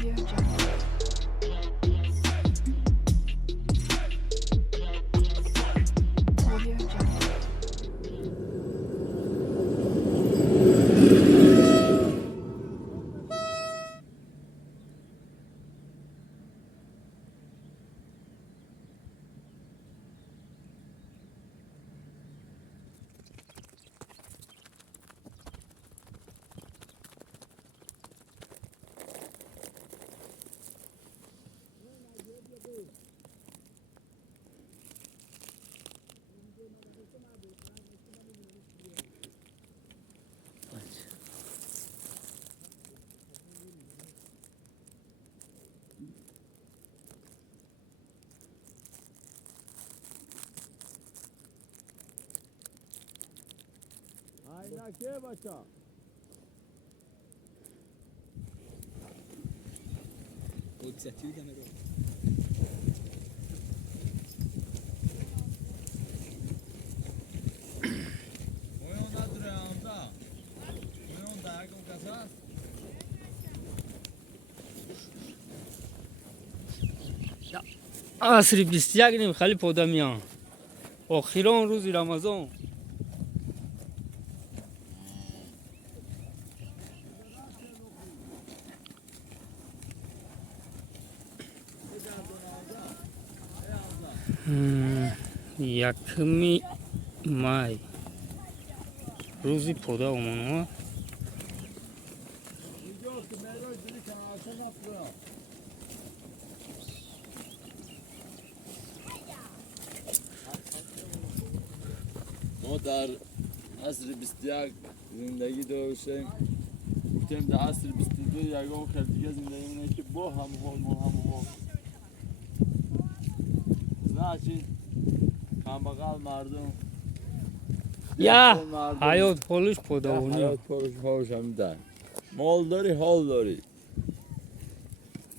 Audio Jungle. Audio Jungle. Ayna ke başa. Odsativi da mero. Oyunda durağımda. Oyunda yakın kasas. عصر 21 نیم خیلی پودا میان آخران روز رمضان یکمی مای روزی پودا اومانو Gidiyor ki meyve dili kanalına atlıyor. ما در عصر 21 زندگی داشتیم گفتیم در عصر 22 یگان خیلی دیگه زندگی مونه که با هم حال ما هم حال значит کمبغل مردم یا مردم حیات پولش پودا اونیا حیات پروش هم در مال داری حال داری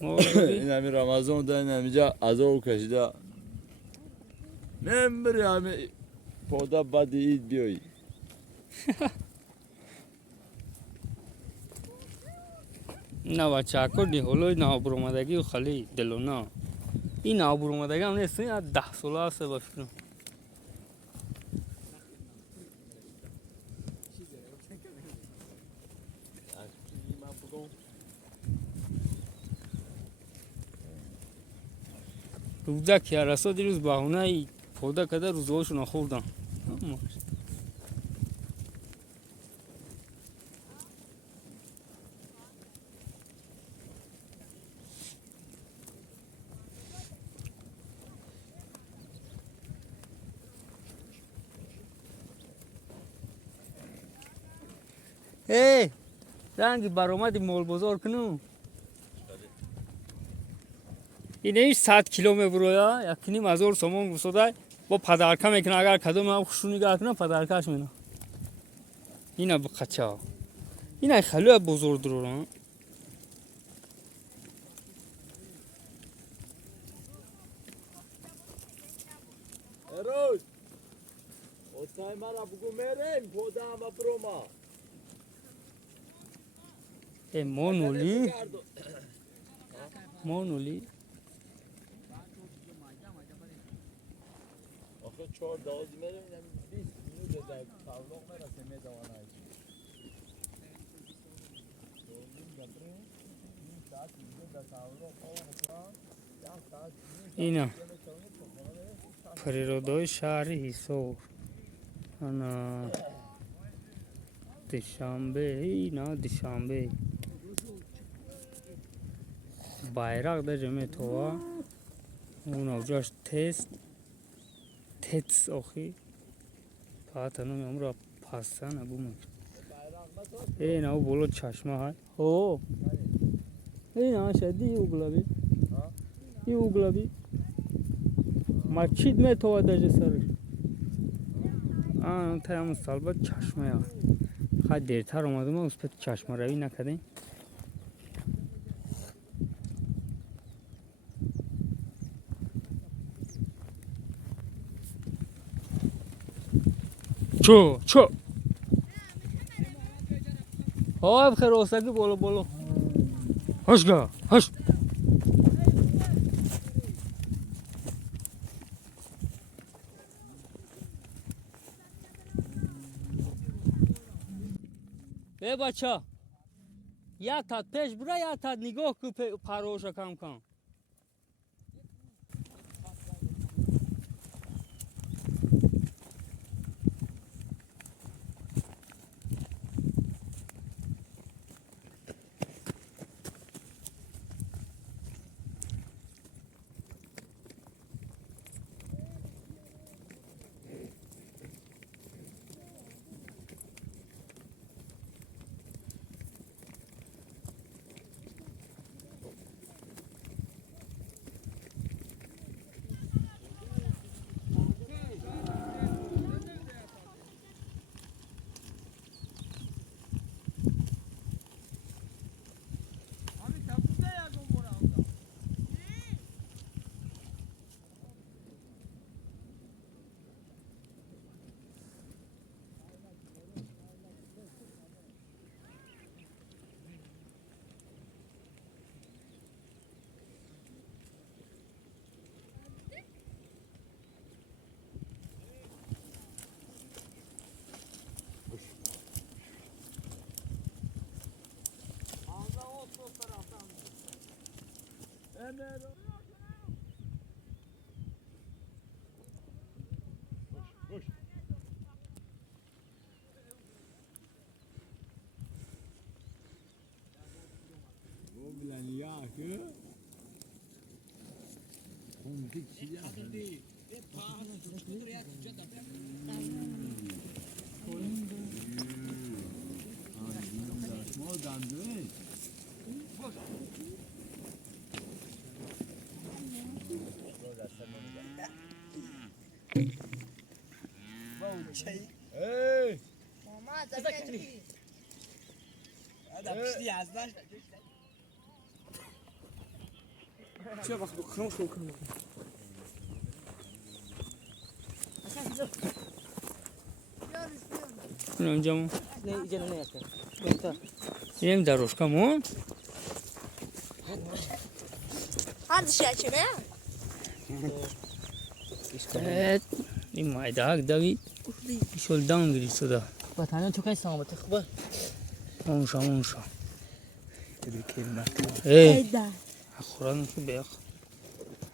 این همین رمضان ده این همیجا عذاب کشیده نمیبری همین پودا بعد اید بیایی نه بچه اکردی هلوی نه برومدگی و خالی دلو نه این نه برومدگی هم نیست این 10 ساله هسته باشکنم روزه که رسا دیروز بهونه ای پودا کده روزهاشون خوردن ای رنگی برآمدی مول بازار کنو اینه ایش 100 کیلومتر برویا یکنیم 1000 سومون گسوده با پدرکه میکنه اگر کدوم هم خوشو نگاه کنه پدرکهش مینه اینه بقچه ها اینه خیلی بزرگ درو اروز اوتای مرا بگو میریم پودا هم بروما ای مونولی مونولی آخه 4 داز میریم 20 minut در تاولوق میرسه میدوانه اینا پریرودای شهر هیسور انا دشنبه اینا دشنبه bayrak da جمعه توا اون اوجاش تست آخی پاتنو امرا پاسن ابو اینا او بولو چشمه های او اینا شدی او گلابی او گلابی مسجد में तो आधा जैसा हाँ था हम साल बाद चश्मा यार खाद देर था रमादों में उस पर चश्मा रवि ना करें चो हाँ अब खैर हो सके बोलो बोलो هشگاه هش به بچه یا تا پیش برای یا تا نگاه کو پروش کم کن چه وقت بخورم شو کنم اونجا مون نه اینجا نه اینم دروش کمون Hadi şey açayım ya. این مایداک دوی شل دان گری صدا بطانه تو کسی سامت خبر اونشا تدري كلمة ای Eyda. قرآن شو بیاق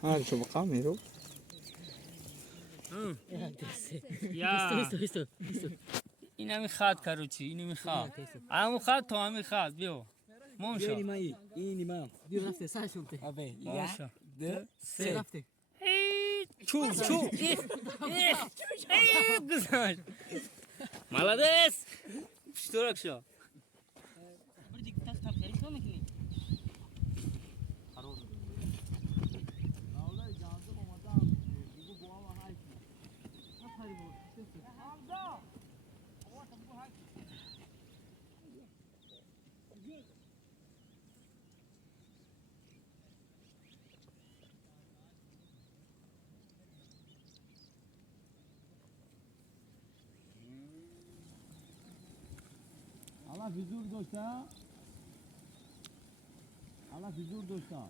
هذا شو بقى ميرو یا این همی خواد کروچی این همی خواد همون خواد تو همی خواد بیو مونشا جاي ماي إني ما دي رفته ساعة شلته أبي مونشا ده سه رفته چو güzel молодец штурак шо Allah huzur dosta. Allah huzur dosta.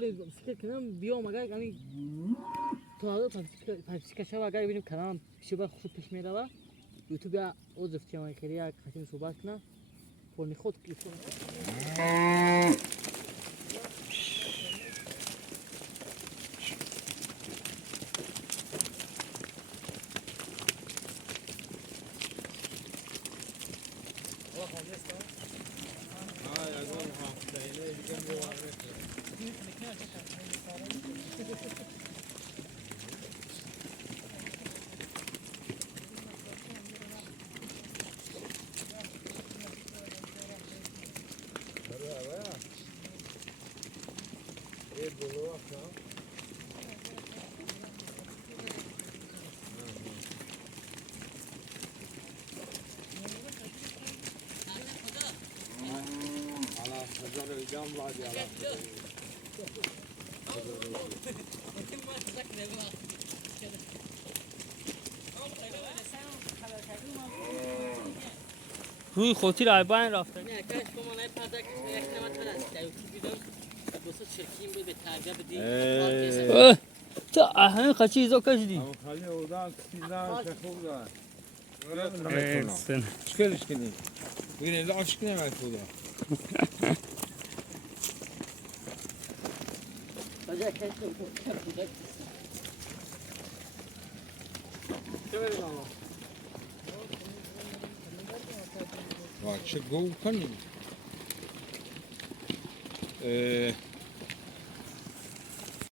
آره فکر کنم بیام اگر یعنی تا پاپسی کشا اگر ببینیم کلام شبا خوب پیش میره یوتیوب یا اوزفتی ما خیلی یک خاطر صحبت کنم فونی خود کلیفون روی خودی رای باین رفته نه کاش شما نه پرده یک نمت هست در یوتیوب دیدم بس چرکیم به ترجمه بدی تا اهم خچی زو کش دی اما خالی اودان سیزان که خوب دارن سن اشكالش كني وين لا اشكالي مع الفوضى بجا کاش واك شقو كني